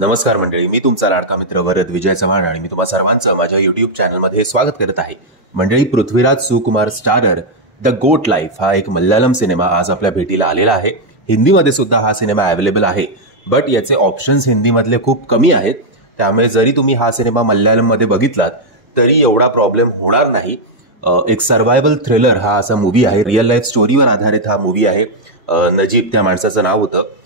नमस्कार मंडळी, मी तुमचा लाडका मित्र वरद विजय चव्हाण आणि मी तुम्हा सर्वांचं माझ्या युट्यूब चॅनलमध्ये स्वागत करत आहे. मंडळी, पृथ्वीराज सुकुमार स्टारर द गोट लाईफ हा एक मल्याळम सिनेमा आज आपल्या भेटीला आलेला आहे. हिंदीमध्ये सुद्धा हा सिनेमा अवेलेबल आहे, बट याचे ऑप्शन्स हिंदीमधले खूप कमी आहेत. त्यामुळे जरी तुम्ही हा सिनेमा मल्याळममध्ये बघितलात तरी एवढा प्रॉब्लेम होणार नाही. एक सर्व्हायवल थ्रिलर हा असा मूवी आहे. रिअल लाईफ स्टोरीवर आधारित हा मूवी आहे. नजीब त्या माणसाचं नाव होतं.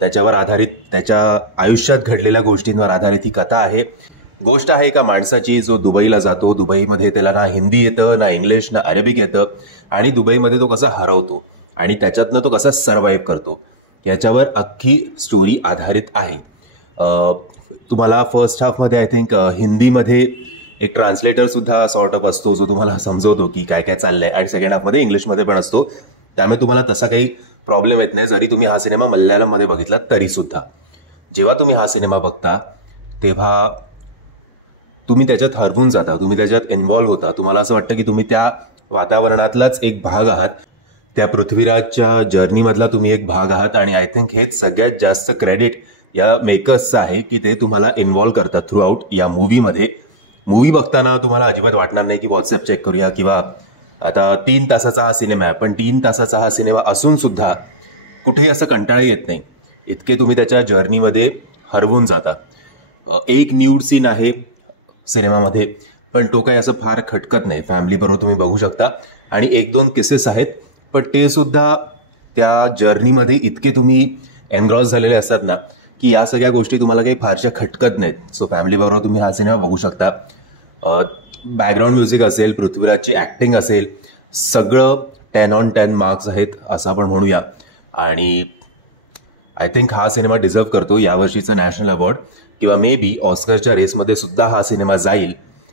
त्याच्यावर आधारित, त्याच्या आयुष्यात घडलेल्या गोष्टींवर आधारित ही कथा आहे. गोष्ट आहे एका माणसाची जो दुबईला जातो. दुबईमध्ये त्याला ना हिंदी येतं, ना इंग्लिश, ना अरेबिक येतं आणि दुबईमध्ये तो कसा हरवतो आणि त्याच्यातनं तो कसा सर्व्हाइव्ह करतो याच्यावर अख्खी स्टोरी आधारित आहे. तुम्हाला फर्स्ट हाफमध्ये आय थिंक हिंदीमध्ये एक ट्रान्सलेटर सुद्धा सॉर्ट ऑफ असतो जो तुम्हाला समजवतो की काय काय चाललंय, आणि सेकंड हाफमध्ये इंग्लिशमध्ये पण असतो. त्यामुळे तुम्हाला तसा काही प्रॉब्लेम येत नाही जरी तुम्ही हा सिनेमा मल्याळममध्ये बघितला तरी सुद्धा. जेव्हा तुम्ही हा सिनेमा बघता तेव्हा तुम्ही त्याच्यात हरवून जाता, तुम्ही त्याच्यात इन्व्हॉल्व्ह होता. तुम्हाला असं वाटतं की तुम्ही त्या वातावरणातलाच एक भाग आहात, त्या पृथ्वीराजच्या जर्नीमधला तुम्ही एक भाग आहात. आणि आय थिंक हेच सगळ्यात जास्त क्रेडिट या मेकर्सचं आहे की ते तुम्हाला इन्व्हॉल्व्ह करतात थ्रू आउट या मूवीमध्ये. मूवी बघताना तुम्हाला अजिबात वाटणार नाही की व्हॉट्सअप चेक करूया, किंवा आता 3 तासाचा हा सिनेमा आहे पण 3 तासाचा हा सिनेमा असून सुद्धा कुठेही असं कंटाळा येत नाही. इतके तुम्ही त्याच्या जर्नीमध्ये हरवून जाता. एक न्यूड सीन आहे सिनेमामध्ये, पण तो काही असं फार खटकत नाही. फॅमिलीबरोबर तुम्ही बघू शकता. आणि 1-2 केसेस आहेत, पण ते सुद्धा त्या जर्नीमध्ये इतके तुम्ही एनग्रॉस झालेले असतात ना की या सगळ्या गोष्टी तुम्हाला काही फारशा खटकत नाहीत. सो फॅमिलीबरोबर तुम्ही हा सिनेमा बघू शकता. बॅकग्राऊंड म्युझिक असेल, पृथ्वीराजची ॲक्टिंग असेल, सगळं 10 on 10 मार्क्स आहेत असं आपण म्हणूया. आणि आय थिंक हा सिनेमा डिझर्व करतो यावर्षीचा नॅशनल अवॉर्ड, किंवा मे बी ऑस्करच्या रेसमध्ये सुद्धा हा सिनेमा जाईल.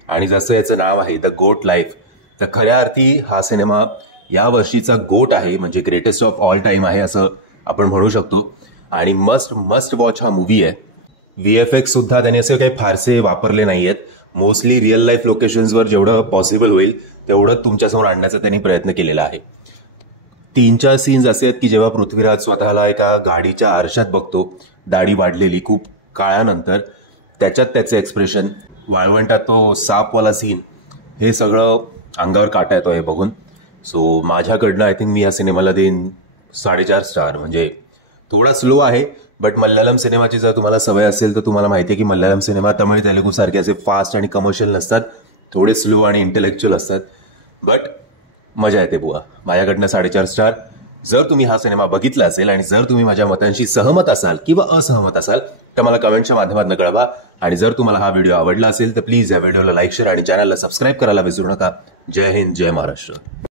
आणि जसं याचं नाव आहे द गोट लाईफ, तर खऱ्या अर्थी हा सिनेमा या वर्षीचा गोट आहे, म्हणजे ग्रेटेस्ट ऑफ ऑल टाईम आहे असं आपण म्हणू शकतो. आणि मस्ट वॉच हा मूवी आहे. VFX सुद्धा त्याने असे काही फारसे वापरले नाही आहेत. मोस्टली रिअल लाईफ लोकेशन्सवर जेवढं पॉसिबल होईल तेवढं तुमच्यासमोर आणण्याचा त्यांनी प्रयत्न केलेला आहे. 3-4 सीन्स असे आहेत की जेव्हा पृथ्वीराज स्वतःला एका गाडीच्या आरशात बघतो, दाढी वाढलेली खूप काळानंतर, त्याच्यात त्याचे एक्सप्रेशन, वाळवंटात तो सापवाला सीन, हे सगळं अंगावर काटा येतो हे बघून. सो माझ्याकडनं आय थिंक मी या सिनेमाला देईन 4.5 स्टार. म्हणजे थोडा स्लो आहे, बट मल्याळम सिनेमाची जर तुम्हाला सवय असेल तर तुम्हाला माहिती आहे की मल्याळम सिनेमा तमिळ तेलुगू सारखे असे फास्ट आणि कमर्शियल नसतात, थोडे स्लो आणि इंटेलेक्च्युअल असतात. बट मजा येते बुवा. माझ्याकडनं 4.5 स्टार. जर तुम्ही हा सिनेमा बघितला असेल आणि जर तुम्ही माझ्या मतांशी सहमत असाल किंवा असहमत असाल तर मला कमेंटच्या माध्यमातून कळवा. आणि जर तुम्हाला हा व्हिडिओ आवडला असेल तर प्लीज या व्हिडिओला लाईक, शेअर आणि चॅनलला सबस्क्राईब करायला विसरू नका. जय हिंद, जय महाराष्ट्र.